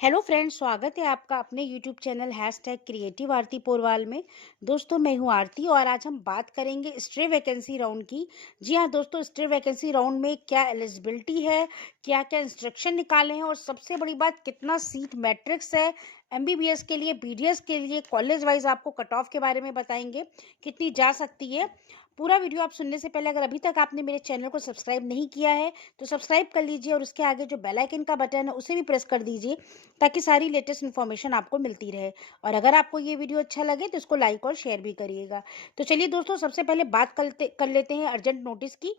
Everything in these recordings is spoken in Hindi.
हेलो फ्रेंड्स, स्वागत है आपका अपने यूट्यूब चैनल #क्रिएटिव आरती पोरवाल में। दोस्तों, मैं हूं आरती और आज हम बात करेंगे स्ट्रे वैकेंसी राउंड की। जी हां दोस्तों, स्ट्रे वैकेंसी राउंड में क्या एलिजिबिलिटी है, क्या क्या इंस्ट्रक्शन निकाले हैं और सबसे बड़ी बात कितना सीट मैट्रिक्स है। एमबीबीएस के लिए, बीडीएस के लिए, कॉलेज वाइज आपको कट ऑफ के बारे में बताएंगे कितनी जा सकती है। पूरा वीडियो आप सुनने से पहले अगर अभी तक आपने मेरे चैनल को सब्सक्राइब नहीं किया है तो सब्सक्राइब कर लीजिए और उसके आगे जो बेल आइकन का बटन है उसे भी प्रेस कर दीजिए ताकि सारी लेटेस्ट इन्फॉर्मेशन आपको मिलती रहे। और अगर आपको ये वीडियो अच्छा लगे तो इसको लाइक और शेयर भी करिएगा। तो चलिए दोस्तों, सबसे पहले बात कर लेते हैं अर्जेंट नोटिस की।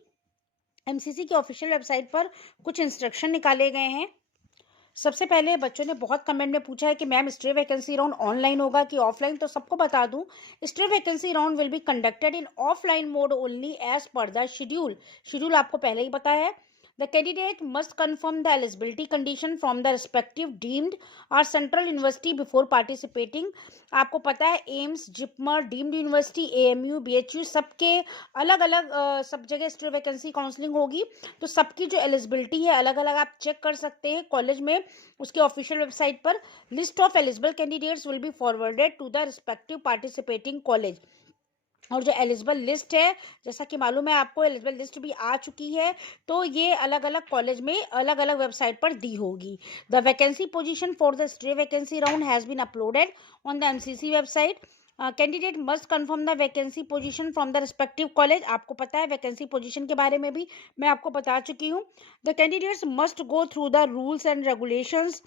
एमसीसी की ऑफिशियल वेबसाइट पर कुछ इंस्ट्रक्शन निकाले गए हैं। सबसे पहले बच्चों ने बहुत कमेंट में पूछा है कि ma'am stray vacancy round online होगा कि ऑफलाइन। तो सबको बता दूं, stray vacancy round will be conducted in offline mode only as per the schedule. Schedule आपको पहले ही पता है। The candidate must confirm the eligibility condition from the respective deemed or central university before participating। आपको पता है AIIMS, JIPMER, deemed university, AMU, BHU सबके अलग अलग सब जगह स्ट्रे वैकेंसी काउंसलिंग होगी। तो सबकी जो एलिजिबिलिटी है अलग अलग आप चेक कर सकते हैं कॉलेज में उसकी ऑफिशियल वेबसाइट पर। List of eligible candidates will be forwarded to the respective participating college. और जो एलिजिबल लिस्ट है, जैसा कि मालूम है आपको, एलिजिबल लिस्ट भी आ चुकी है। तो ये अलग अलग कॉलेज में अलग अलग वेबसाइट पर दी होगी। The vacancy position for the stray vacancy round has been uploaded on the MCC website. Candidate must confirm the vacancy position from the respective college. आपको पता है वैकेंसी पोजीशन के बारे में भी मैं आपको बता चुकी हूँ। The candidates must go through the rules and regulations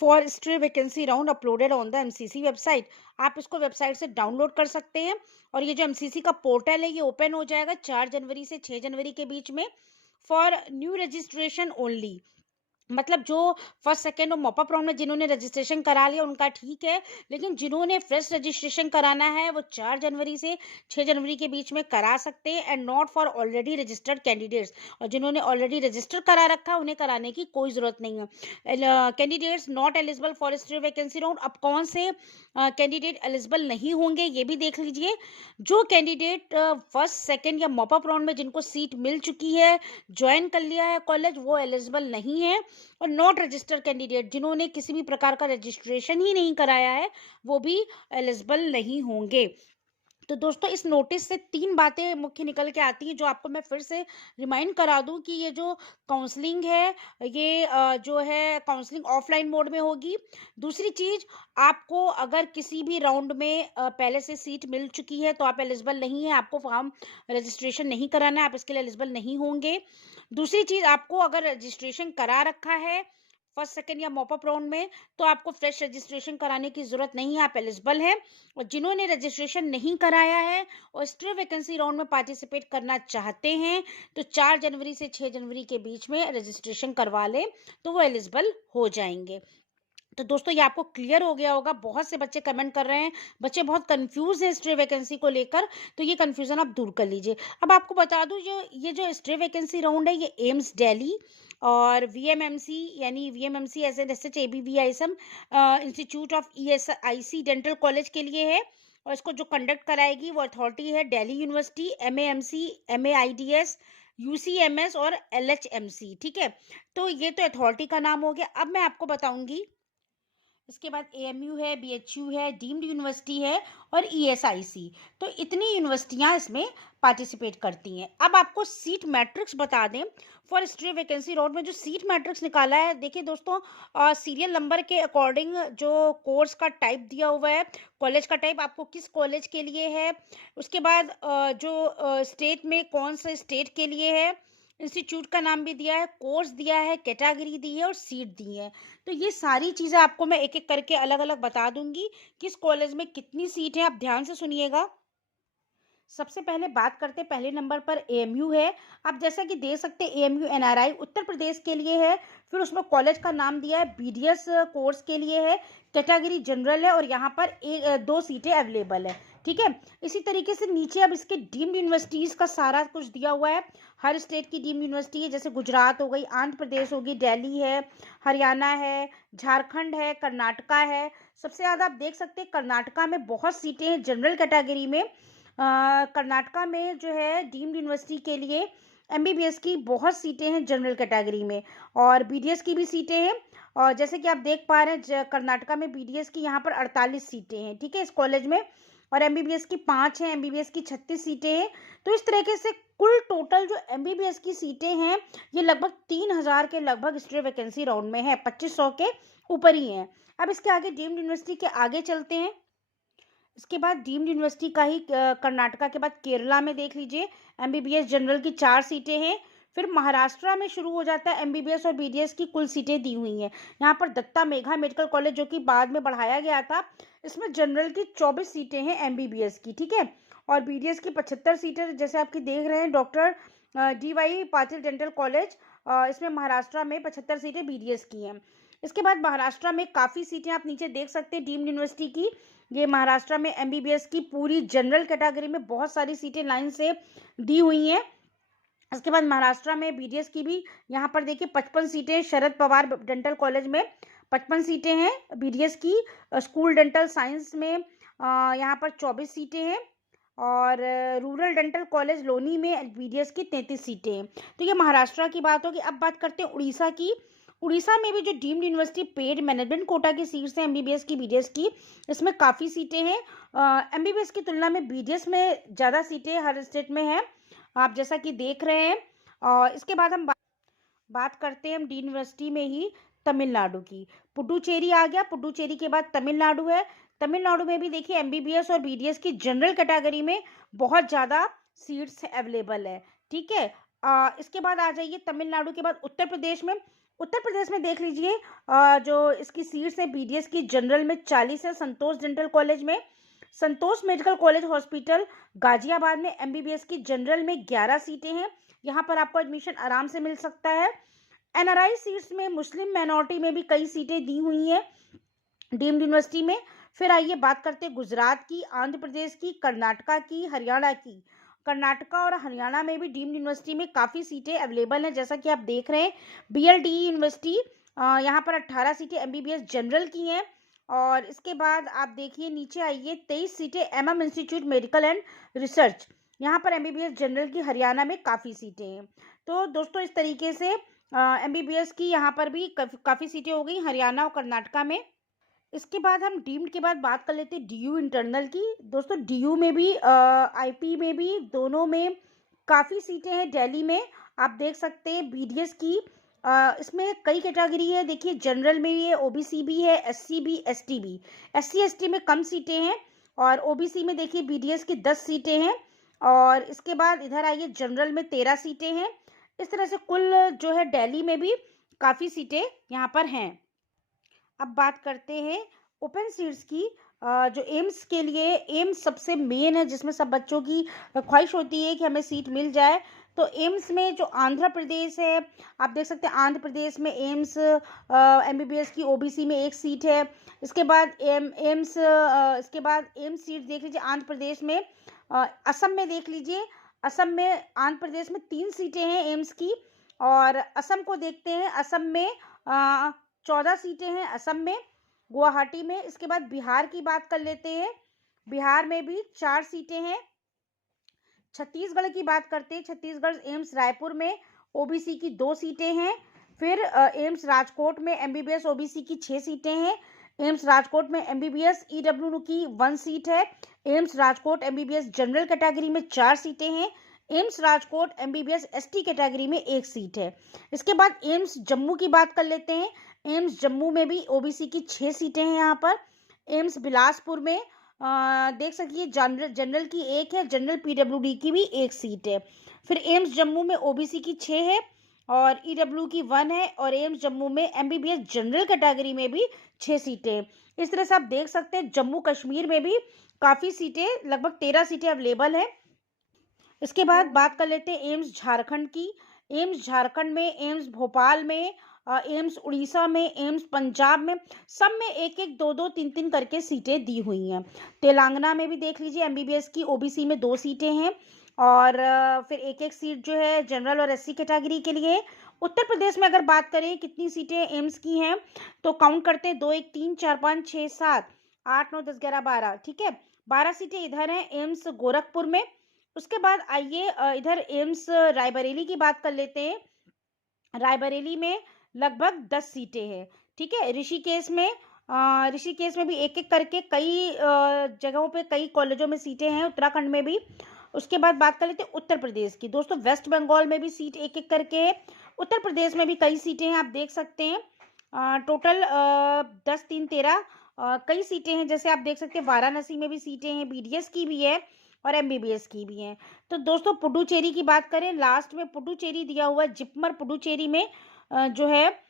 for stray vacancy round uploaded on the MCC website. आप इसको वेबसाइट से डाउनलोड कर सकते हैं और ये जो एमसीसी का पोर्टल है ये ओपन हो जाएगा 4 जनवरी से 6 जनवरी के बीच में फॉर न्यू रजिस्ट्रेशन ओनली। मतलब जो फर्स्ट सेकेंड और मॉपअप राउंड में जिन्होंने रजिस्ट्रेशन करा लिया उनका ठीक है, लेकिन जिन्होंने फ्रेश रजिस्ट्रेशन कराना है वो 4 जनवरी से 6 जनवरी के बीच में करा सकते हैं and not for already registered candidates. और जिन्होंने ऑलरेडी रजिस्टर करा रखा है उन्हें कराने की कोई ज़रूरत नहीं है। Candidates not eligible for stray vacancy round. अब कौन से कैंडिडेट एलिजिबल नहीं होंगे ये भी देख लीजिए। जो कैंडिडेट फर्स्ट सेकेंड या मॉपअप राउंड में जिनको सीट मिल चुकी है, ज्वाइन कर लिया है कॉलेज, वो एलिजिबल नहीं है। और नॉट रजिस्टर्ड कैंडिडेट जिन्होंने किसी भी प्रकार का रजिस्ट्रेशन ही नहीं कराया है वो भी एलिजिबल नहीं होंगे। तो दोस्तों, इस नोटिस से 3 बातें मुख्य निकल के आती हैं जो आपको मैं फिर से रिमाइंड करा दूं कि ये जो काउंसलिंग है ये जो है काउंसलिंग ऑफलाइन मोड में होगी। दूसरी चीज, आपको अगर किसी भी राउंड में पहले से सीट मिल चुकी है तो आप एलिजिबल नहीं है, आपको फॉर्म रजिस्ट्रेशन नहीं कराना है, आप इसके लिए एलिजिबल नहीं होंगे। दूसरी चीज, आपको अगर रजिस्ट्रेशन करा रखा है फर्स्ट सेकेंड या मॉपअप राउंड में तो आपको फ्रेश रजिस्ट्रेशन कराने की जरूरत नहीं है, आप एलिजिबल हैं। और जिन्होंने रजिस्ट्रेशन नहीं कराया है और स्ट्रे वैकेंसी राउंड में पार्टिसिपेट करना चाहते हैं तो 4 जनवरी से 6 जनवरी के बीच में रजिस्ट्रेशन करवा लें तो वो एलिजिबल हो जाएंगे। तो दोस्तों, ये आपको क्लियर हो गया होगा। बहुत से बच्चे कमेंट कर रहे हैं, बच्चे बहुत कंफ्यूज हैं स्ट्रे वैकेंसी को लेकर, तो ये कंफ्यूजन आप दूर कर लीजिए। अब आपको बता दूं, ये जो स्ट्रे वैकेंसी राउंड है ये एम्स दिल्ली और वीएमएमसी यानी VMMC S N S H ABVISM institute of ESIC dental college के लिए है। और इसको जो कंडक्ट कराएगी वो अथॉरिटी है दिल्ली यूनिवर्सिटी, एमएएमसी, एमएआईडीएस, यूसीएमएस और एलएचएमसी। ठीक है, तो ये तो अथॉरिटी का नाम हो गया। अब मैं आपको बताऊंगी इसके बाद एएमयू है, बीएचयू है, डीम्ड यूनिवर्सिटी है और ईएसआईसी। तो इतनी यूनिवर्सिटियां इसमें पार्टिसिपेट करती हैं। अब आपको सीट मैट्रिक्स बता दें फॉर स्ट्रे वैकेंसी राउंड में जो सीट मैट्रिक्स निकाला है। देखिए दोस्तों, सीरियल नंबर के अकॉर्डिंग जो कोर्स का टाइप दिया हुआ है, कॉलेज का टाइप आपको किस कॉलेज के लिए है, उसके बाद जो स्टेट में कौन सा स्टेट के लिए है, इंस्टीट्यूट का नाम भी दिया है, कोर्स दिया है, कैटेगरी दी है और सीट दी है। तो ये सारी चीज़ें आपको मैं एक एक करके अलग अलग बता दूंगी किस कॉलेज में कितनी सीट है। आप ध्यान से सुनिएगा। सबसे पहले बात करते हैं, पहले नंबर पर एएमयू है। आप जैसा कि देख सकते हैं एएमयू एनआरआई उत्तर प्रदेश के लिए है। फिर उसमें कॉलेज का नाम दिया है, बीडीएस कोर्स के लिए है, कैटेगरी जनरल है और यहाँ पर 2 सीटें अवेलेबल है। ठीक है, इसी तरीके से नीचे अब इसके डीम्ड यूनिवर्सिटीज़ का सारा कुछ दिया हुआ है। हर स्टेट की डीम्ड यूनिवर्सिटी है, जैसे गुजरात हो गई, आंध्र प्रदेश होगी, दिल्ली है, हरियाणा है, झारखंड है, कर्नाटका है। सबसे ज़्यादा आप देख सकते हैं कर्नाटका में बहुत सीटें हैं जनरल कैटेगरी में। कर्नाटका में जो है डीम्ड यूनिवर्सिटी के लिए एमबीबीएस की बहुत सीटें हैं जनरल कैटेगरी में और बीडीएस की भी सीटें हैं। और जैसे कि आप देख पा रहे हैं कर्नाटका में बीडीएस की यहाँ पर 48 सीटें हैं, ठीक है, इस कॉलेज में, और एमबीबीएस की 5 हैं, एमबीबीएस की 36 सीटें हैं। तो इस तरीके से कुल टोटल जो एमबीबीएस की सीटें हैं ये लगभग 3000 के लगभग स्ट्रे वैकेंसी राउंड में है, 2500 के ऊपर ही है। अब इसके आगे डीम्ड यूनिवर्सिटी के आगे चलते हैं। इसके बाद डीम्ड यूनिवर्सिटी का ही कर्नाटका के बाद केरला में देख लीजिए, एमबीबीएस जनरल की 4 सीटें हैं। फिर महाराष्ट्र में शुरू हो जाता है एमबीबीएस और बीडीएस की कुल सीटें दी हुई हैं। यहाँ पर दत्ता मेघा मेडिकल कॉलेज जो कि बाद में बढ़ाया गया था, इसमें जनरल की 24 सीटें हैं एमबीबीएस की, ठीक है, और बीडीएस की 75 सीटें जैसे आपकी देख रहे हैं doctor DY Patil dental college, इसमें महाराष्ट्र में 75 सीटें बीडीएस की हैं। इसके बाद महाराष्ट्र में काफ़ी सीटें आप नीचे देख सकते हैं डीम्ड यूनिवर्सिटी की। ये महाराष्ट्र में एमबीबीएस की पूरी जनरल कैटेगरी में बहुत सारी सीटें लाइन से दी हुई हैं। इसके बाद महाराष्ट्र में बीडीएस की भी यहाँ पर देखिए 55 सीटें, शरद पवार डेंटल कॉलेज में 55 सीटें हैं बीडीएस की। स्कूल डेंटल साइंस में यहाँ पर 24 सीटें हैं, और रूरल डेंटल कॉलेज लोनी में बीडीएस की 33 सीटें हैं। तो ये महाराष्ट्र की बात होगी। अब बात करते हैं उड़ीसा की। उड़ीसा में भी जो deemed university paid management quota की सीट्स हैं एमबीबीएस की, बीडीएस की, इसमें काफ़ी सीटें हैं। एमबीबीएस की तुलना में बीडीएस में ज़्यादा सीटें हर स्टेट में हैं, आप जैसा कि देख रहे हैं। और इसके बाद हम बात करते हैं हम डीम्ड यूनिवर्सिटी में ही तमिलनाडु की। पुडुचेरी आ गया, पुडुचेरी के बाद तमिलनाडु है। तमिलनाडु में भी देखिए एमबीबीएस और बीडीएस की जनरल कैटेगरी में बहुत ज़्यादा सीट्स अवेलेबल है, ठीक है। इसके बाद आ जाइए तमिलनाडु के बाद उत्तर प्रदेश में। उत्तर प्रदेश में देख लीजिए जो इसकी सीट्स है बीडीएस की जनरल में 40 है, संतोष डेंटल कॉलेज में, संतोष मेडिकल कॉलेज हॉस्पिटल गाजियाबाद में एमबीबीएस की जनरल में 11 सीटें हैं। यहाँ पर आपको एडमिशन आराम से मिल सकता है। एनआरआई सीट्स में मुस्लिम माइनॉरिटी में भी कई सीटें दी हुई हैं डीम्ड यूनिवर्सिटी में। फिर आइए बात करते हैं गुजरात की, आंध्र प्रदेश की, कर्नाटका की, हरियाणा की। कर्नाटका और हरियाणा में भी डीम्ड यूनिवर्सिटी में काफ़ी सीटें अवेलेबल हैं, जैसा कि आप देख रहे हैं। BLDE यूनिवर्सिटी, यहाँ पर 18 सीटें एमबीबीएस जनरल की हैं। और इसके बाद आप देखिए नीचे आइए, 23 सीटें MM institute medical and research, यहाँ पर एमबीबीएस जनरल की हरियाणा में काफ़ी सीटें हैं। तो दोस्तों इस तरीके से एमबीबीएस की यहाँ पर भी काफ़ी सीटें हो गई हरियाणा और कर्नाटका में। इसके बाद हम डीम्ड के बाद बात कर लेते हैं डीयू इंटरनल की। दोस्तों डीयू में भी आईपी में भी दोनों में काफ़ी सीटें हैं। दिल्ली में आप देख सकते हैं बीडीएस की, इसमें कई कैटेगरी है, देखिए जनरल में भी है, ओबीसी भी है, एससी भी, एसटी भी। एससी एसटी में कम सीटें हैं, और ओबीसी में देखिए बीडीएस की 10 सीटें हैं। और इसके बाद इधर आइए जनरल में 13 सीटें हैं। इस तरह से कुल जो है दिल्ली में भी काफ़ी सीटें यहाँ पर हैं। अब बात करते हैं ओपन सीट्स की। जो एम्स के लिए, एम्स सबसे मेन है जिसमें सब बच्चों की ख्वाहिश होती है कि हमें सीट मिल जाए। तो एम्स में जो आंध्र प्रदेश है, आप देख सकते हैं आंध्र प्रदेश में एम्स एमबीबीएस की ओबीसी में 1 सीट है। इसके बाद इसके बाद एम्स सीट देख लीजिए आंध्र प्रदेश में। असम में देख लीजिए, असम में आंध्र प्रदेश में 3 सीटें हैं एम्स की। और असम को देखते हैं, असम में 14 सीटें हैं असम में, गुवाहाटी में। इसके बाद बिहार की बात कर लेते हैं, बिहार में भी 4 सीटें हैं। छत्तीसगढ़ की बात करते हैं, छत्तीसगढ़ एम्स रायपुर में ओबीसी की 2 सीटें हैं। फिर एम्स राजकोट में एमबीबीएस ओबीसी की 6 सीटें हैं। एम्स राजकोट में एमबीबीएस ईडब्ल्यू की 1 सीट है। AIIMS Rajkot MBBS general category में 4 सीटें हैं। AIIMS Rajkot MBBS ST category में 1 सीट है। इसके बाद एम्स जम्मू की बात कर लेते हैं, एम्स जम्मू में भी ओबीसी की 6 सीटें हैं यहाँ पर। एम्स बिलासपुर में देख सकिए जनरल की 1 है, जनरल पीडब्ल्यूडी की भी 1 सीट है। फिर एम्स जम्मू में ओबीसी की 6 है और ईडब्ल्यू की 1 है, और एम्स जम्मू में एमबीबीएस जनरल कैटेगरी में भी 6 सीटें हैं। इस तरह से आप देख सकते हैं जम्मू कश्मीर में भी काफ़ी सीटें, लगभग 13 सीटें अवेलेबल हैं। इसके बाद बात कर लेते हैं एम्स झारखंड की। एम्स झारखंड में, एम्स भोपाल में, एम्स उड़ीसा में, एम्स पंजाब में, सब में 1-1, 2-2, 3-3 करके सीटें दी हुई हैं। तेलंगाना में भी देख लीजिए एमबीबीएस की ओबीसी में 2 सीटें हैं, और फिर 1-1 सीट जो है जनरल और एससी कैटेगरी के लिए। उत्तर प्रदेश में अगर बात करें कितनी सीटें एम्स की हैं, तो काउंट करते हैं 2, 1, 3, 4, 5, 6, 7, 8, 9, 10, 11, 12, ठीक है। 12 सीटें इधर हैं एम्स गोरखपुर में। उसके बाद आइए इधर एम्स रायबरेली की बात कर लेते हैं। रायबरेली में लगभग 10 सीटें हैं, ठीक है। ऋषिकेश में भी एक-एक करके कई जगहों पे कई कॉलेजों में सीटें हैं, उत्तराखंड में भी। उसके बाद बात कर लेते हैं उत्तर प्रदेश की। दोस्तों वेस्ट बंगाल में भी सीट एक-एक करके है। उत्तर प्रदेश में भी कई सीटें हैं, आप देख सकते हैं। टोटल 10, 3, 13 कई सीटें हैं, जैसे आप देख सकते हैं वाराणसी में भी सीटें हैं, बीडीएस की भी है और एमबीबीएस की भी हैं। तो दोस्तों पुडुचेरी की बात करें, लास्ट में पुडुचेरी दिया हुआ है, जिपमर पुडुचेरी में जो है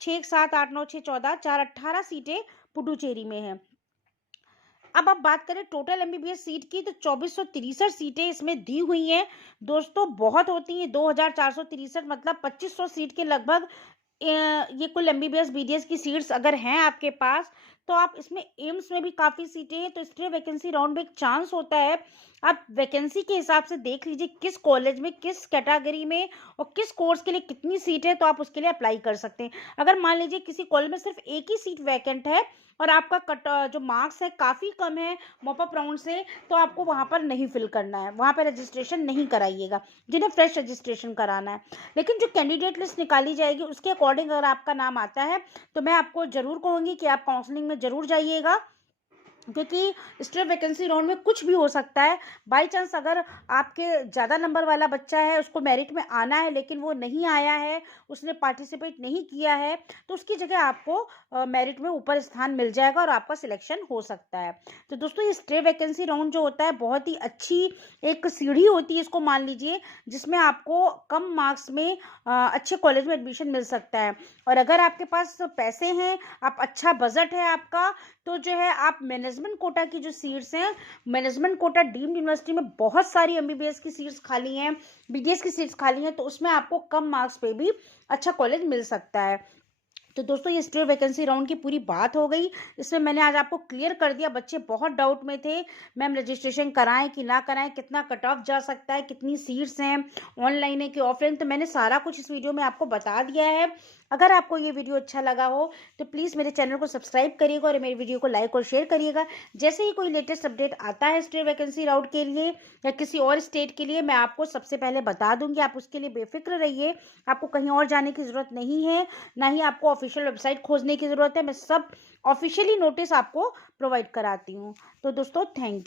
6, 7, 8, 9, 6, 14, 4, 18 सीटें पुडुचेरी में हैं। अब आप बात करें टोटल एमबीबीएस सीट की, तो 2463 सीटें इसमें दी हुई हैं। दोस्तों बहुत होती हैं, 2463 मतलब 2500 सीट के लगभग ये कुल एमबीबीएस बीडीएस की सीट्स अगर हैं आपके पास, तो आप इसमें एम्स में भी काफ़ी सीटें हैं, तो इसलिए वैकेंसी राउंड में एक चांस होता है। आप वैकेंसी के हिसाब से देख लीजिए किस कॉलेज में, किस कैटेगरी में और किस कोर्स के लिए कितनी सीट है, तो आप उसके लिए अप्लाई कर सकते हैं। अगर मान लीजिए किसी कॉलेज में सिर्फ एक ही सीट वैकेंट है और आपका जो मार्क्स है काफ़ी कम है मॉपअप राउंड से, तो आपको वहाँ पर नहीं फिल करना है, वहाँ पर रजिस्ट्रेशन नहीं कराइएगा, जिन्हें फ्रेश रजिस्ट्रेशन कराना है। लेकिन जो कैंडिडेट लिस्ट निकाली जाएगी उसके अकॉर्डिंग अगर आपका नाम आता है, तो मैं आपको ज़रूर कहूँगी कि आप काउंसलिंग में ज़रूर जाइएगा, क्योंकि स्ट्रेट वैकेंसी राउंड में कुछ भी हो सकता है। बाई चांस अगर आपके ज़्यादा नंबर वाला बच्चा है, उसको मेरिट में आना है लेकिन वो नहीं आया है, उसने पार्टिसिपेट नहीं किया है, तो उसकी जगह आपको मेरिट में ऊपर स्थान मिल जाएगा और आपका सिलेक्शन हो सकता है। तो दोस्तों ये स्ट्रेट वैकेंसी राउंड जो होता है बहुत ही अच्छी एक सीढ़ी होती है, इसको मान लीजिए, जिसमें आपको कम मार्क्स में अच्छे कॉलेज में एडमिशन मिल सकता है। और अगर आपके पास पैसे हैं, आप अच्छा बजट है आपका, तो जो है आप मैनेजमेंट कोटा की जो सीट्स हैं, मैनेजमेंट कोटा डीम्ड यूनिवर्सिटी में बहुत सारी एमबीबीएस की सीट्स खाली हैं, बीडीएस की सीट्स खाली हैं, तो उसमें आपको कम मार्क्स पे भी अच्छा कॉलेज मिल सकता है। तो दोस्तों ये स्ट्रेट वैकेंसी राउंड की पूरी बात हो गई। इसमें मैंने आज आपको क्लियर कर दिया। बच्चे बहुत डाउट में थे, मैम रजिस्ट्रेशन कराएं कि ना कराएं, कितना कट ऑफ जा सकता है, कितनी सीट्स हैं, ऑनलाइन है कि ऑफलाइन, तो मैंने सारा कुछ इस वीडियो में आपको बता दिया है। अगर आपको ये वीडियो अच्छा लगा हो तो प्लीज़ मेरे चैनल को सब्सक्राइब करिएगा और मेरे वीडियो को लाइक और शेयर करिएगा। जैसे ही कोई लेटेस्ट अपडेट आता है स्ट्रेट वैकेंसी राउंड के लिए या किसी और स्टेट के लिए, मैं आपको सबसे पहले बता दूंगी। आप उसके लिए बेफिक्र रहिए, आपको कहीं और जाने की ज़रूरत नहीं है, ना ही आपको ऑफिशियल वेबसाइट खोजने की ज़रूरत है। मैं सब ऑफिशियली नोटिस आपको प्रोवाइड कराती हूँ। तो दोस्तों थैंक यू।